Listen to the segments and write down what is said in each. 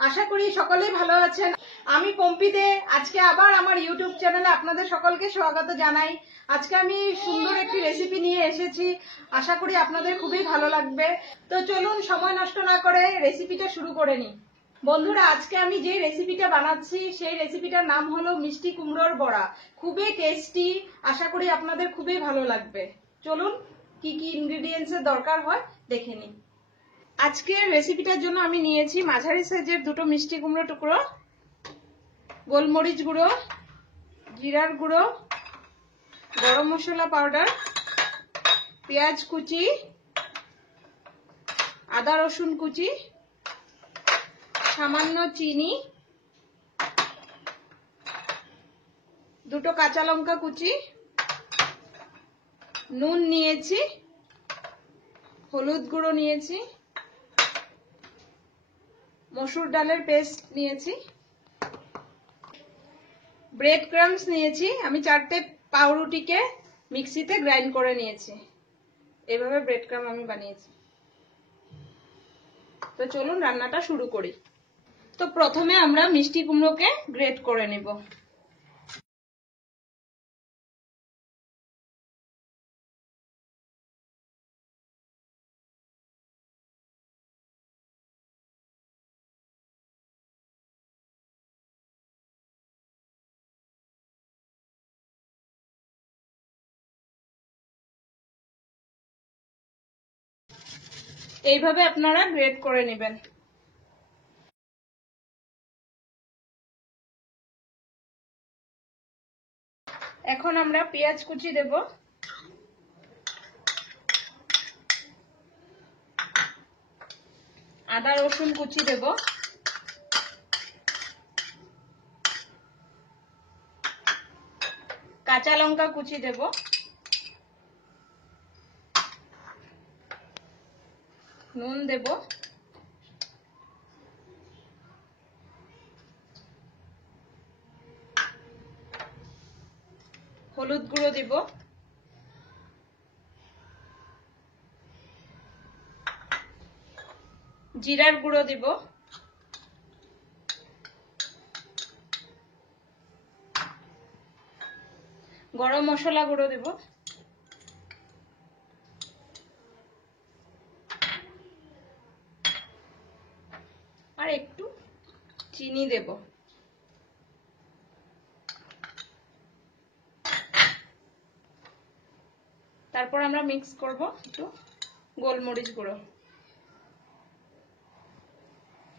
আশা করি সকলেই ভালো আছেন। আমি পম্পি দে, আজকে আবার আমার ইউটিউব চ্যানেলে আপনাদের সকলকে স্বাগত জানাই। আজকে আমি সুন্দর একটি রেসিপি নিয়ে এসেছি, আশা করি আপনাদের খুবই ভালো লাগবে। তো চলুন সময় নষ্ট না করে রেসিপিটা শুরু করে নিই। বন্ধুরা, আজকে আমি যে রেসিপিটা বানাচ্ছি সেই রেসিপিটার নাম হলো মিষ্টি কুমড়োর বড়া। খুবই টেস্টি, আশা করি আপনাদের খুবই ভালো লাগবে। চলুন কি কি ইনগ্রেডিয়েন্টস এর দরকার হয় দেখে নিই। আজকের রেসিপিটার জন্য আমি নিয়েছি মাঝারি সাইজের দুটো মিষ্টি কুমড়ো টুকরো, গোলমরিচ গুঁড়ো, জিরার গুঁড়ো, গরম মশলা পাউডার, পেঁয়াজ কুচি, আদা রসুন কুচি, সামান্য চিনি, দুটো কাঁচা লঙ্কা কুচি, নুন নিয়েছি, হলুদ গুঁড়ো নিয়েছি, মসুর ডালের পেস্ট নিয়েছি, ব্রেড ক্রাম্বস নিয়েছি। আমি 4টে পাউরুটিকে মিক্সিতে গ্রাইন্ড করে নিয়েছি। এইভাবে ব্রেড ক্রাম্ব আমি বানিয়েছি। তো চলুন রান্নাটা শুরু করি। তো প্রথমে আমরা মিষ্টি কুমড়োকে গ্রেট করে নেব। এইভাবে আপনারা গ্রেট করে নেবেন। এখন আমরা পেঁয়াজ কুচি দেব, আদা রসুন কুচি দেব, কাঁচা লঙ্কা কুচি দেব, নুন দেব, হলুদ গুঁড়ো দেব, জিরার গুঁড়ো দেব, গরম মশলা গুঁড়ো দেব, আর একটু চিনি দেব। তারপর আমরা মিক্স করব একটু গোলমরিচ গুঁড়ো।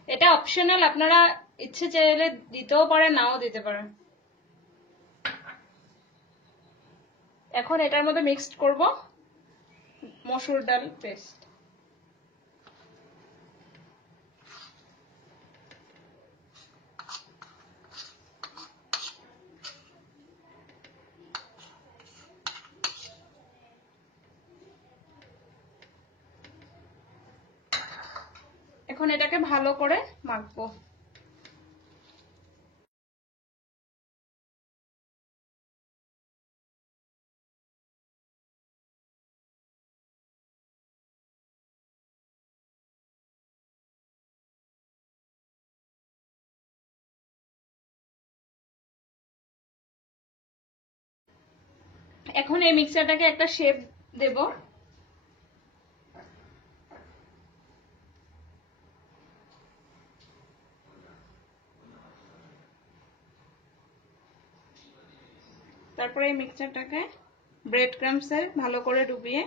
এটা অপশনাল, আপনারা ইচ্ছে চাইলে দিতেও পারেন, নাও দিতে পারেন। এখন এটার মধ্যে মিক্সড করব মসুর ডাল পেস্ট। এখন এটাকে ভালো করে মাখবো। এখন এই মিক্সচারটাকে একটা শেপ দেব। তারপরে এই মিক্সচারটাকে ব্রেড ক্রাম্বসে ভালো করে ডুবিয়ে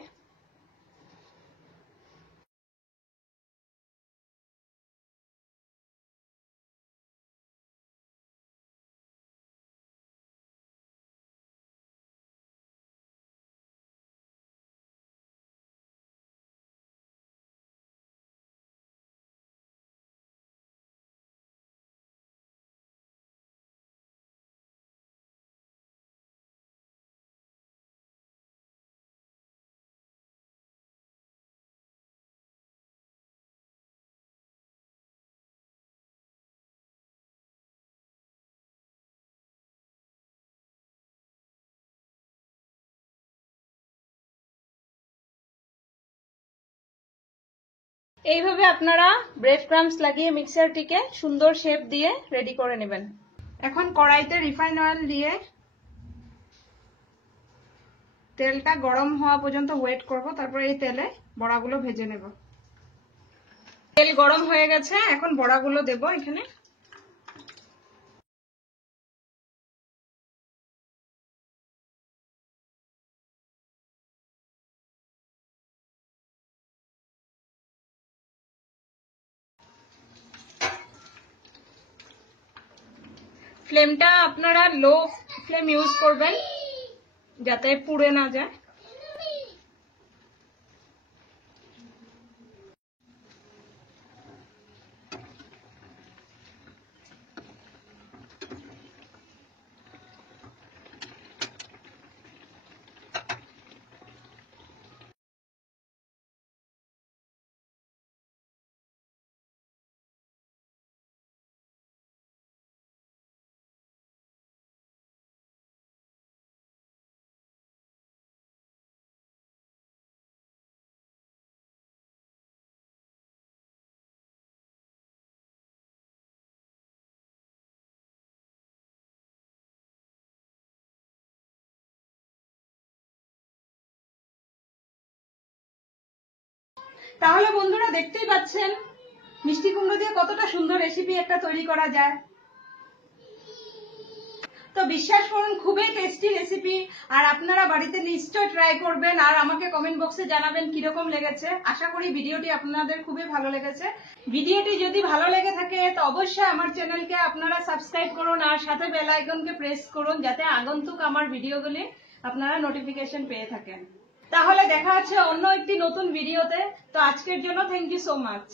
এইভাবে আপনারা ব্রেড ক্রাম্বস লাগিয়ে মিক্সারটিকে সুন্দর শেপ দিয়ে রেডি করে নেবেন। এখন কড়াইতে রিফাইন অয়েল দিয়ে তেলটা গরম হওয়া পর্যন্ত ওয়েট করব, তারপরে এই তেলে বড়াগুলো ভেজে নেব। তেল গরম হয়ে গেছে, এখন বড়াগুলো দেব এখানে। ফ্লেমটা আপনারা লো ফ্লেম ইউজ করবেন যাতে পুড়ে না যায়। তাহলে বন্ধুরা দেখতেই পাচ্ছেন মিষ্টি কুমড়ো দিয়ে কতটা সুন্দর রেসিপি একটা তৈরি করা যায়। তো বিশ্বাস করুন খুবই টেস্টি রেসিপি, আর আপনারা বাড়িতে নিশ্চয় ট্রাই করবেন আর আমাকে কমেন্ট বক্সে জানাবেন কিরকম লেগেছে। আশা করি ভিডিওটি আপনাদের খুবই ভালো লেগেছে। ভিডিওটি যদি ভালো লেগে থাকে তো অবশ্যই আমার চ্যানেলকে আপনারা সাবস্ক্রাইব করুন আর সাথে বেল আইকনকে প্রেস করুন যাতে আগন্তুক আমার ভিডিওগুলি আপনারা নোটিফিকেশন পেয়ে থাকেন। তাহলে দেখা হচ্ছে অন্য একটি নতুন ভিডিওতে। তো আজকের জন্য থ্যাংক ইউ সো মাচ।